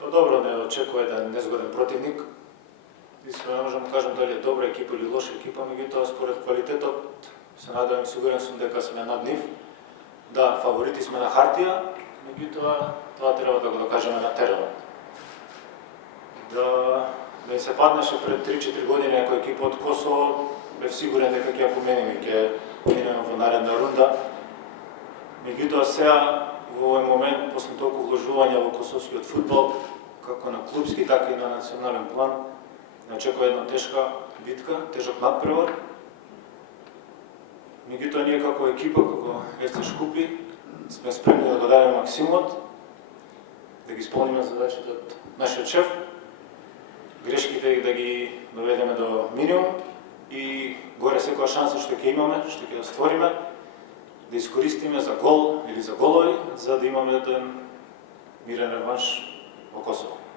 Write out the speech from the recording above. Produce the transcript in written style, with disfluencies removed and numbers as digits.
Па добро, не очекува еден незгоден противник. Искрено не можам да кажам дали е добра екипа или лоша екипа, меѓутоа според квалитетот се надевам, сигурен сум дека сме над нив. Да, фаворити сме на хартија, меѓутоа тоа треба да го докажеме на теренот. Да не се паднеше пред 3-4 години некоја екипа од Косово, бев сигурен дека ќе ја помениме и ќе минеме во наредна рунда. Меѓутоа сега во овој момент, после толку вложување во косовскиот фудбал, како на клубски, така и на национален план, не очекува една тешка битка, тежок надпревар. Меѓутоа ние како екипа, како ФЦ Шкупи, сме спремни да го дадеме максимумот, да ги исполниме задачите од нашиот шеф, грешките да ги доведеме до минимум и горе секоја шанса што ќе имаме, што ќе ја створиме, да искористиме за гол или за голови, за да имаме еден мирен реванш